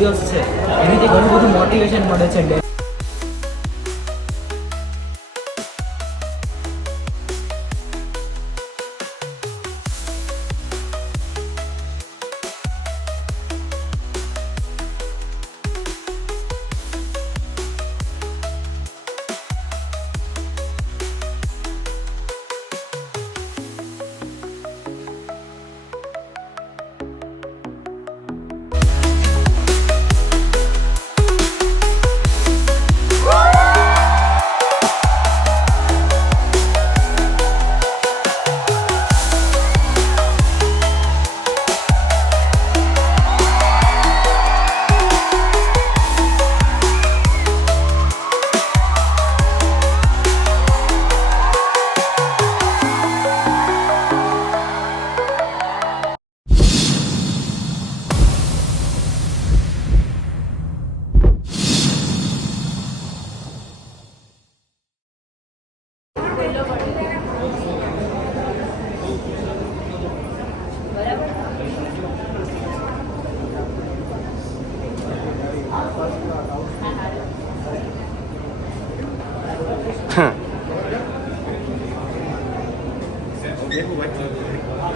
Videos છે એનાથી ઘણું બધું મોટિવેશન મળે છે.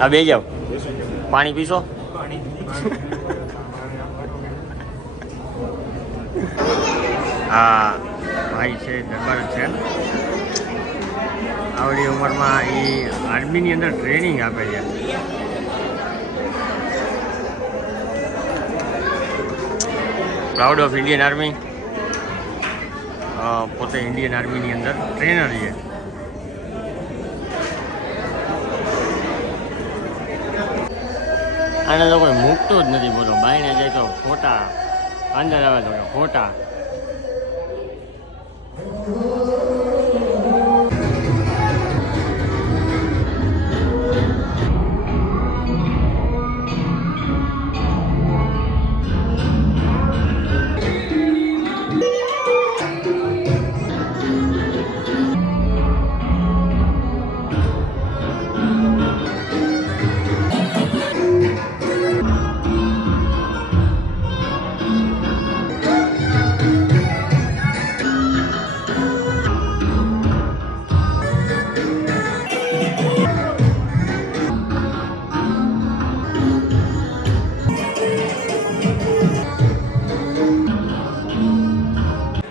હા બે જાવ, પાણી પીશો? હા ભાઈ છે, દરબાર છે. આવડી ઉંમરમાં એ આર્મીની અંદર ટ્રેનિંગ આપે છે. Proud of Indian army. પોતે ઇન્ડિયન આર્મીની અંદર ટ્રેનર છે. આને તો કોઈ મૂકતું જ નથી. બોલો, બાઈને જાય તો ખોટા, અંદર આવે તો ખોટા.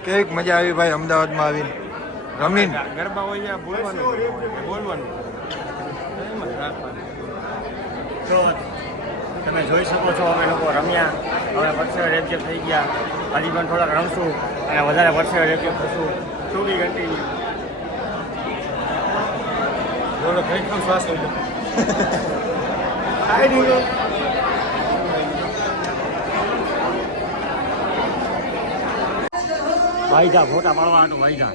કેવી મજા આવી ભાઈ અમદાવાદમાં આવીને રમીને? ગરબા હોય બોલવાનું. તો તમે જોઈ શકો છો, અમે લોકો રમ્યા. હવે પરસેવે રેપઝેપ થઈ ગયા. હજી પણ થોડાક રમશું અને વધારે પરસેવે રેપઝેપ થશું. ટુ બી કન્ટિન્યુ. બોલો, કઈ પણ શ્વાસ હોય વાઈજા ફોટા પાડવા હતું. વાઈજા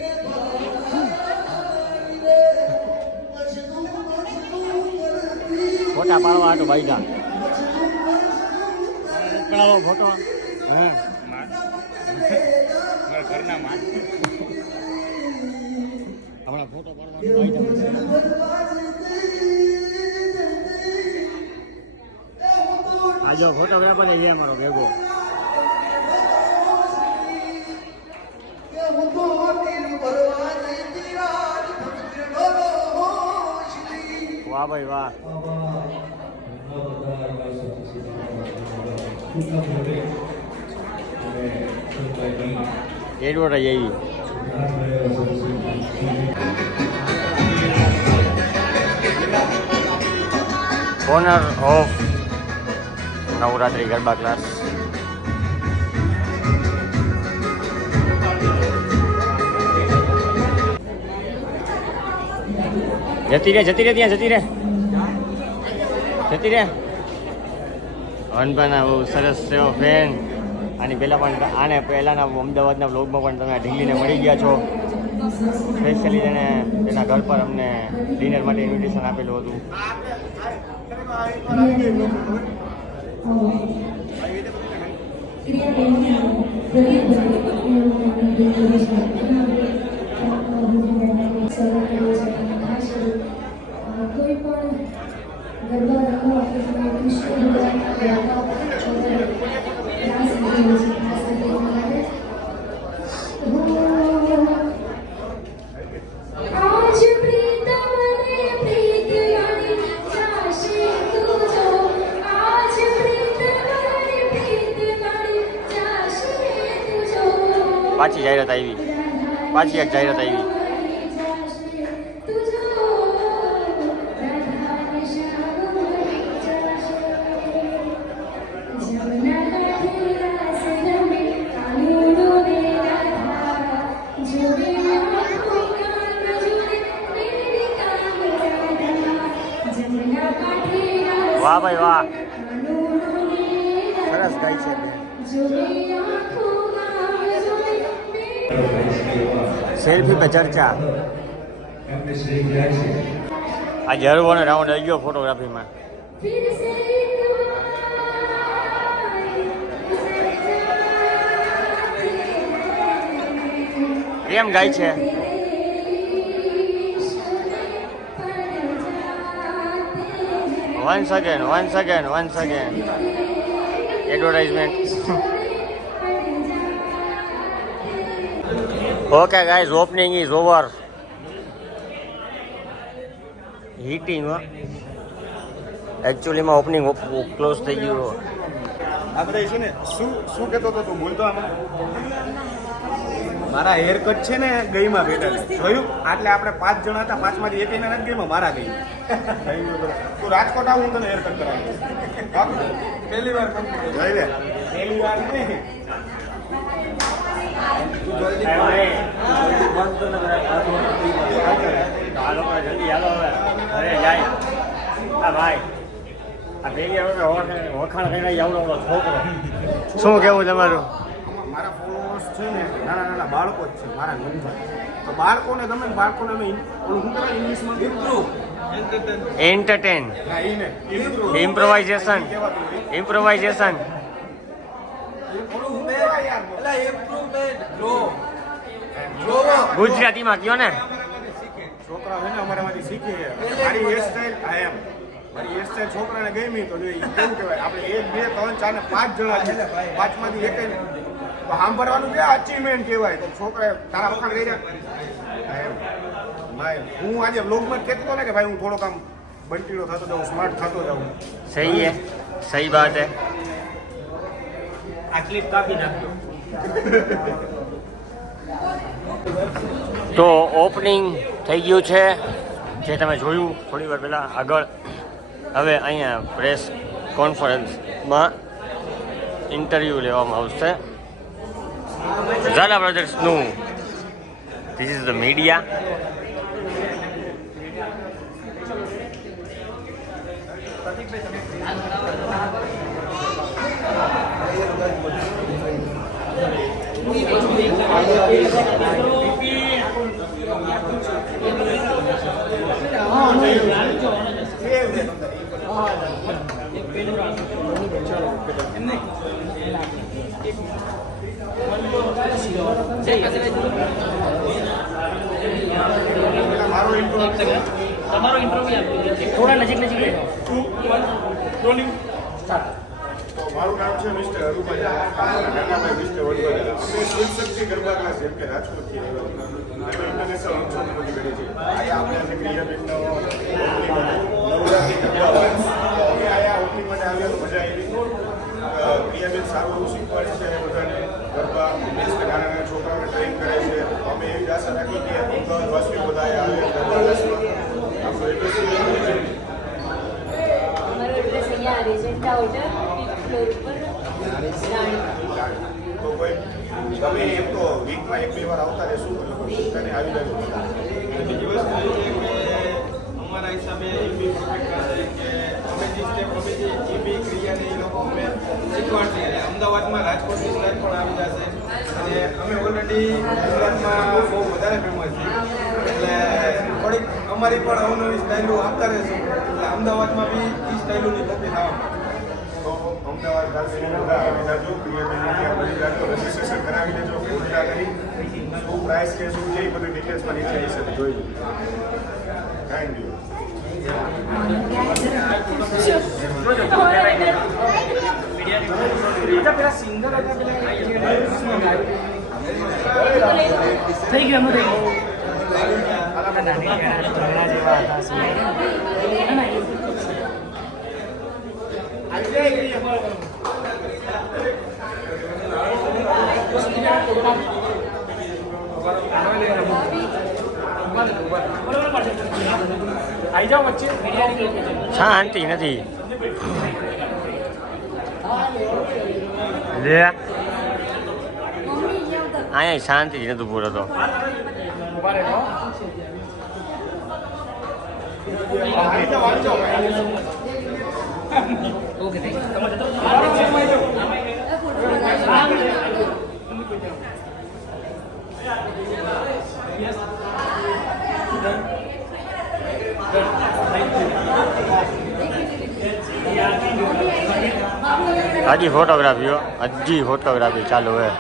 ફોટા પાડવા હતું. વાઈજા કરાવો ફોટો. ઘરના માં હમણાં ફોટો પાડવાનું. વાઈજા આજો ફોટોગ્રાફર છે અમારો ભેગો. વાહ ભાઈ વાહ. એડવર્ટ આવી honour of Navratri garba class. જતી રે ત્યાં જતી રે. હનભાઈના બહુ સરસ એવો ફેન. આની પહેલાં પણ પહેલાંના અમદાવાદના વ્લોગમાં પણ તમે ઢીંગલીને મળી ગયા છો. સ્પેશિયલી તેને તેના ઘર પર અમને ડિનર માટે ઇન્વિટેશન આપેલું હતું. કોઈ પણ ગરબા રમવા કે વિશ્વ પાછી જાહેરાત આવી, પાછી એક જાહેરાત આવી. વાહ ભાઈ વાહ, સરસ ગાય છે. સેલ્ફી પે ચર્ચા. આજે હરવાનો રાઉન્ડ આવી ગયો ફોટોગ્રાફીમાં. કેમ ગાય છે? once again advertisement. Okay guys, opening is over. Heating actually માં ઓપનિંગ ક્લોઝ થઈ ગયું. આ બધા છે ને શું કહેતો હતો તું બોલતો આમાં? મારા હેર કટ છે ને ગઈમાં બેઠા જોયું, એટલે આપણે 5 જણા હતા, 5 માંથી એક નથી ગઈમાં મારા ગઈ. તું રાજકોટ આવું તને હેર કટ કરાવી પહેલી વાર જોઈ લે, પહેલી વાર નહીં. શું કેવું તમારું? મારા ફોલોઅર્સ છે ને નાના નાના બાળકો જ છે મારા ગમતા, તો બાળકોને ગમે ને બાળકોને અમે શું કહેવાય ઇંગ્લિશમાં એન્ટરટેન, ઇમ્પ્રોવાઇઝેશન. ગુજરાતીમાં કયો ને. છોકરા છે ને અમારામાંથી શીખે. મારી હેરસ્ટાઈલ મારી હેરસ્ટાઈલ છોકરાને ગમી તો જોઈએ કેવું કહેવાય, આપણે 1 2 3 4 ને 5 જણા છે, 5 માંથી એક સાંભળવાનું કે અચીવમેન્ટ કહેવાય. તો છોકરા તારા વખાણ કરી ભાઈ, હું આજે વ્લોગમાં જ કહેતો ને કે ભાઈ હું થોડોક આમ બંટીલો થતો જાઉં, સ્માર્ટ થતો જાઉં. સહી હે, સહી બાત હે. આ ક્લિપ કાપી નાખજો. તો ઓપનિંગ થઈ ગયું છે, જે તમે જોયું થોડી વાર પહેલાં આગળ. હવે અહીંયા પ્રેસ કોન્ફરન્સમાં ઇન્ટરવ્યૂ લેવામાં આવશે ઝાલા બ્રધર્સનું. This is the media. તમારો ઇન્ટરવ્યુ થોડા નજીક લેજો. Rolling start. મારું નામ છે મિસ્ટર અરુભાઈ મિસ્ટર વડવાલા. અમે સ્વીટ શક્તિ ગરબા ક્લાસ જેમ કે રાજકોટથી આવ્યા અમે ઇન્ટરનેશનલ ઓપ્શન બધી કરીએ છીએ. અહીંયા આપણે ક્રિયાબેનનો અહીંયા ઓપનિંગ માટે આવ્યા તો મજા આવી. ક્રિયાબેન સારું એવું શીખવાડે છે બધાને ગરબા, મીન્સ કે નાના નાના છોકરાઓને ટ્રેન કરે છે. અમે એવી આશા રાખી કે અમદાવાદ વાસી બધા આવે ગરબા ક્લાસમાં. આપણું એડ્રેસ અમારો એડ્રેસ અહીંયા રેજેન્ટા હોટલ ફ્લોર ઉપર રાણી. તો કોઈ તમે એમ તો વીકમાં 1-2 વાર આવતા રહેશું તને આવી જાય. બીજી વસ્તુ એ છે કે અમારા હિસાબે એ બી પરફેક્ટ છે કે અમે જે સ્ટેપ અમે જે એ બી ક્રિયાને એ લોકો અમે શીખવાડશે. અમદાવાદમાં રાજકોટની સ્ટાઇલ પણ આવી જશે અને અમે ઓલરેડી ગુજરાતમાં બહુ વધારે ફેમસ છીએ, એટલે થોડીક અમારી પણ અવનવી સ્ટાઇલો આપતા રહેશું. એટલે અમદાવાદમાં બી એ સ્ટાઇલોની કોપી થવા તો અમદાવાદ આવી જાજો. રજીસ્ટ્રેશન કરાવી દેજો. પૂજા કરી શું પ્રાઇસ કે શું છે એ બધું ડિટેલ્સમાં નીચે આવી શકે જોઈ લો. Thank you. થઈ ગયું એમ થઈ આવી જાઓ વચ્ચે મીડિયાની લોકેશન શાંતિ નથી લે અહીંયા શાંતિ નતું પૂરો તો ઉભા રહેજો ઓકે થેન્ક યુ તમે જતો હજી ફોટોગ્રાફી ચાલુ હે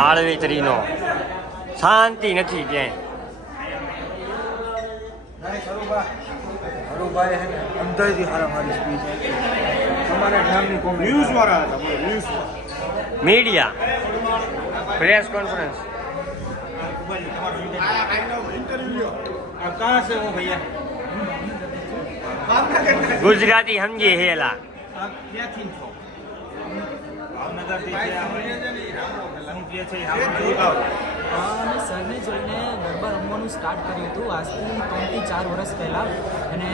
આળવીતરીનો શાંતિ નથી ક્યાંય હરુભાઈ હે ને અંદરથી હારા મારી સ્પીચ અમારા ગામની કોમેડી ન્યૂઝ વાળા હતા news media press conference interview अब कहाँ से हो भैया ગુજરાતી સમજી હેલા आप क्या थी છો ભાવનગર થી છે આપણે શું કહે છે અમે સરને જોઈને ગરબા રમવાનું સ્ટાર્ટ કર્યું હતું આજથી 3 થી 4 વર્ષ પહેલાં અને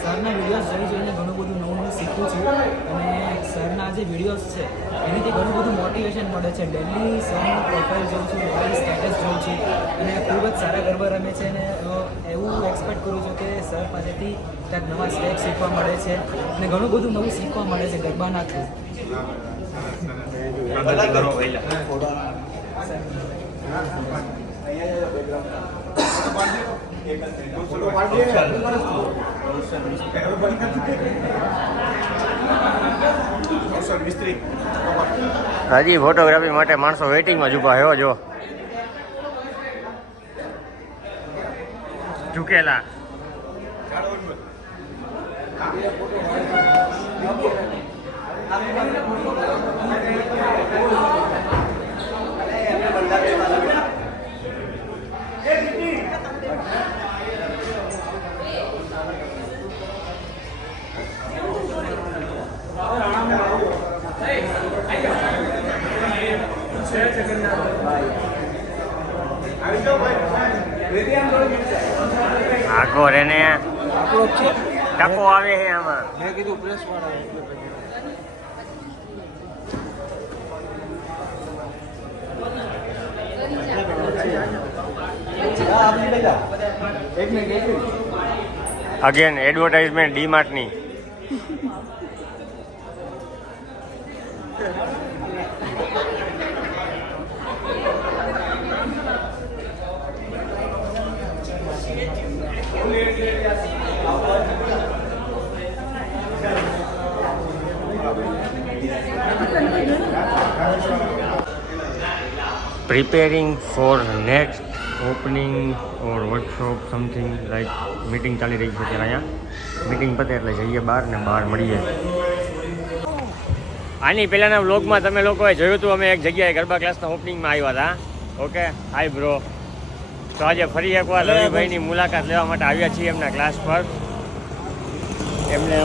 સરના વિડીયોઝ જોઈને ઘણું બધું નવું શીખું છું અને સરના જે વિડીયોઝ છે એનાથી ઘણું બધું મોટિવેશન મળે છે ડેલી સરની પ્રોફાઇલ જોઉં છું ડેલી સ્ટેટસ જોઉં છું અને ખૂબ જ સારા ગરબા રમે છે અને એવું એક્સપેક્ટ કરું છું કે સર પાસેથી ક્યાંક નવા સ્ટેપ શીખવા મળે છે અને ઘણું બધું નવું શીખવા મળે છે ગરબાના થ્રુ હજી ફોટોગ્રાફી માટે માણસો વેઇટિંગમાં જ ઊભા હો જો ઝૂકેલા આખો રે ને ટકો આવે છે આમાં મેં કીધું પ્રેસ વાળા અગેન એડવર્ટાઇઝમેન્ટ ડીમાર્ટની preparing for next opening or workshop something like meeting ચાલી રહી છે ત્યારે અહીંયા મીટિંગ પતે એટલે જઈએ બહાર ને બહાર મળીએ. આની પહેલાંના વ્લોગમાં તમે લોકોએ જોયું હતું અમે એક જગ્યાએ ગરબા ક્લાસના ઓપનિંગમાં આવ્યા હતા. Okay hi bro. તો આજે ફરી એકવાર રવિભાઈની મુલાકાત લેવા માટે આવ્યા છીએ એમના ક્લાસ પર. એમને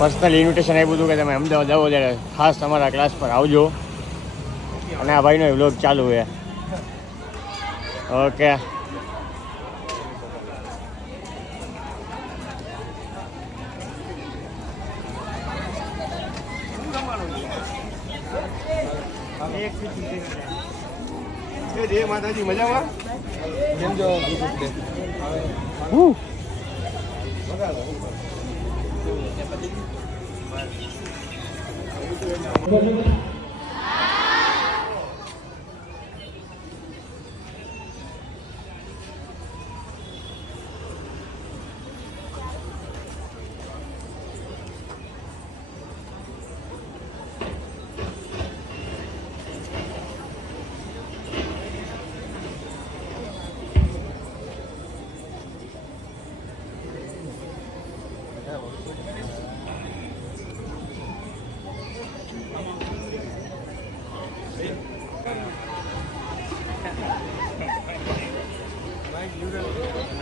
પર્સનલ ઇન્વિટેશન આપ્યું હતું કે તમે અમદાવાદ આવો ત્યારે ખાસ તમારા ક્લાસ પર આવજો. અને આ ભાઈનો વ્લોગ ચાલુ છે. ઓકે જય માતાજી મજામાં કેમ જો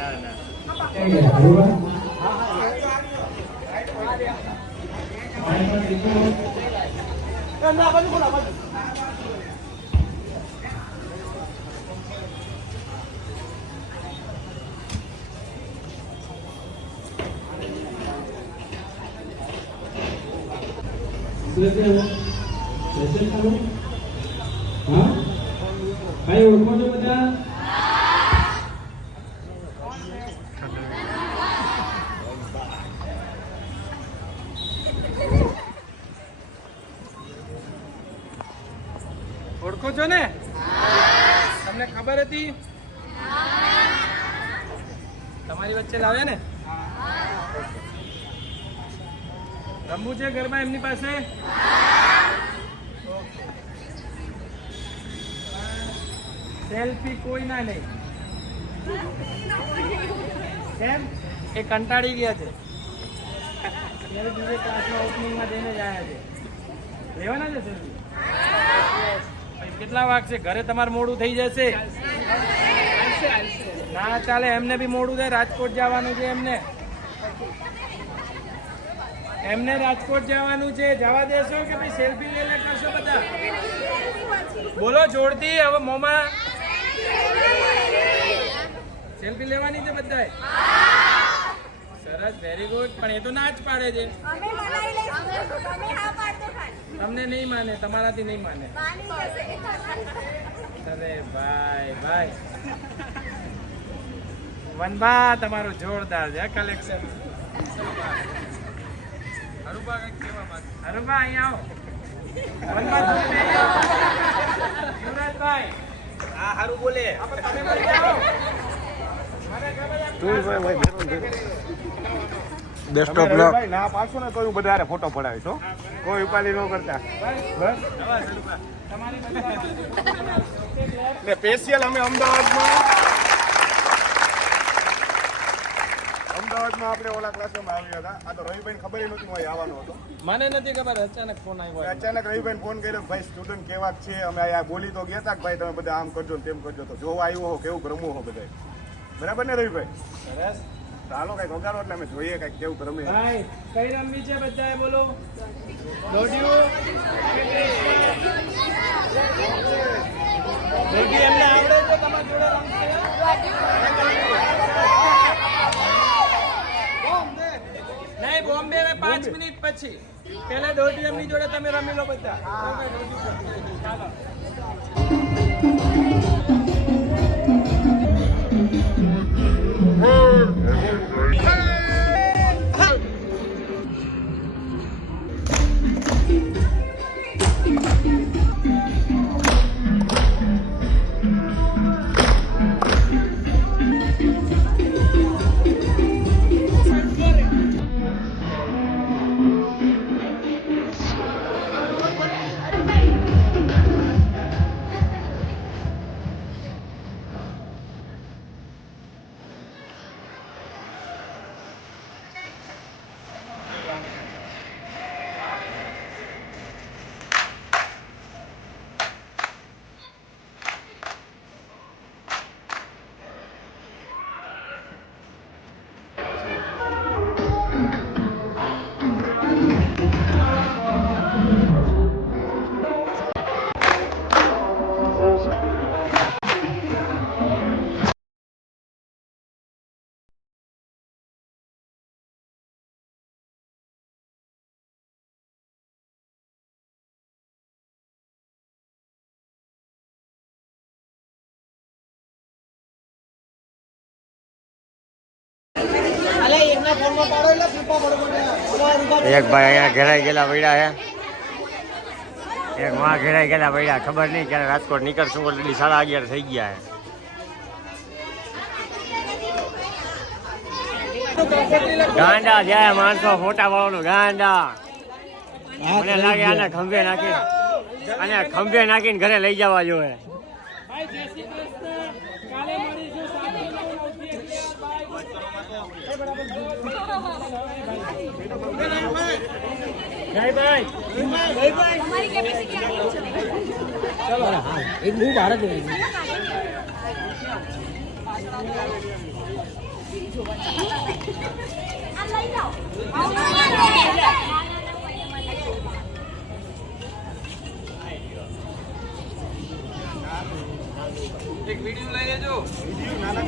ના ના ભાઈ ઓળખો છો બધા? ઓળખો છો ને? તમને ખબર હતી? તમારી વચ્ચે લાવ્યા ને? રમવું છે ગરબા એમની પાસે? સેલ્ફી કોઈ ના નહીં. કેમ? એ કંટાળી ગયા છે. ત્યારે બીજે ક્લાસમાં ઓપનિંગમાં જઈને જ આવ્યા છે. લેવાના છે સેલ્ફી? કેટલા વાગશે? ઘરે તમારે મોડું થઈ જશે. ના ચાલે, એમને બી મોડું થાય. રાજકોટ જવાનું છે એમને રાજકોટ જવાનું છે. જવા દેશો કે ભાઈ સેલ્ફી લે કરશો બધા? બોલો જોરથી. હવે મોમાં સેલ્ફી લેવાની છે બધાએ? સરસ, વેરી ગુડ. પણ એ તો ના જ પાડે છે. તમને નહીં માને, તમારાથી નહીં માને. અરે ભાઈ ભાઈ, વનભા તમારું જોરદાર છે કલેક્શન. હરુભા કંઈક કહેવા માંગે. હરુભા અહીંયા આવો. વનભા યુવરાજભાઈ હા હારું બોલે. તમે બોલી આવો. Best of luck. ના પાડશો ને તો હું બધા ફોટો પડાવીશ હો. કોઈ ઉપાડી ન કરતા. બસ ને સ્પેશિયલ અમે અમદાવાદમાં આપણે ઓલા ક્લાસમાં આવ્યા હતા. આ તો રવિભાઈ ખબર નહોતી હું અહીં આવવાનો હતો. મને નથી ખબર, અચાનક ફોન આવ્યો. અચાનક રવિભાઈ ફોન કર્યો, ભાઈ સ્ટુડન્ટ કેવા છે, અમે અહીંયા બોલી તો ગયા હતા કે ભાઈ તમે બધા આમ કરજો ને તેમ કરજો. તો જોવા આવ્યો હો કેવું રમવું હો બધા. બરાબર ને રવિભાઈ? સરસ. ચાલો કઈક વગાડો એટલે અમે જોઈએ કઈક કેવું રમે. ભાઈ કઈ રમવી છે બધાએ બોલો? દોડ્યું એમને આવડે છે? તમારી જોડે રમશે? નહીં, બોમ્બે 5 મિનિટ પછી. પહેલા દોઢી એમની જોડે તમે રમી લો બધા. ચાલો. એક ભાઈ અહીંયા ઘેરાઈ ગયેલા પડ્યા છે. એક માં ઘેરાઈ ગયેલા પડ્યા. ખબર નહીં ક્યારે રાજકોટ નીકળશું. ઓલરેડી 11:30 થઈ ગયા છે. ગાંડા જાય માણસો ફોટા પાડવાનું. ગાંડા મને લાગે આને ખંભે નાખીને ઘરે લઈ જવા જોઈએ. ભાઈ જય શ્રી કૃષ્ણ. કાલે મળીશું. તમારી કેપેસિટી આટલી છે. એક બહુ ભારત હોય છે. આ લઈ જાઓ. વિડીયો નાના